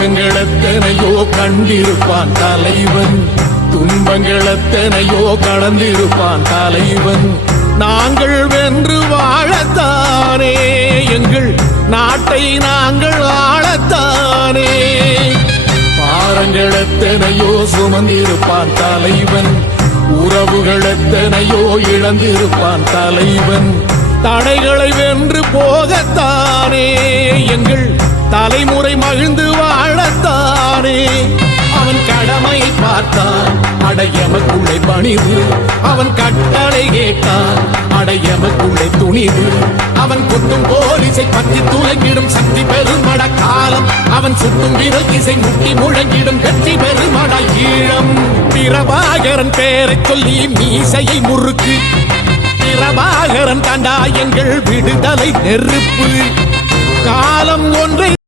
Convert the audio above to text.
துன்பங்கள் எத்தனையோ கண்டிருப்பான் தலைவன், துன்பங்கள் எத்தனையோ கடந்திருப்பான் தலைவன். நாங்கள் வென்று வாழத்தானே, எங்கள் நாட்டை நாங்கள் ஆளத்தானே. பாரங்கள் எத்தனையோ சுமந்திருப்பான் தலைவன், உறவுகள் எத்தனையோ இழந்திருப்பான் தலைவன். தடைகளை வென்று போகத்தானே, எங்கள் தலைமுறை மகிழ்ந்து வாழத்தானே. அவன் கடமையை பார்த்தான், அடையமக்குள்ளே பணிவு. அவன் கட்டளை கேட்டான், அடையமக்குள்ளே துணிவு. அவன் குத்தும் போலீசை பற்றி துலங்கிடும் சக்தி பெருமட காலம். அவன் சுட்டும் விரல் திசை முட்டி முழங்கிடும் கட்சி பெருமட ஈழம். பிரபாகரன் பேரை சொல்லி மீசையை முறுக்கு. பிரபாகரன் தாண்டா எங்கள் விடுதலை நெருப்பு. காலம் ஒன்றை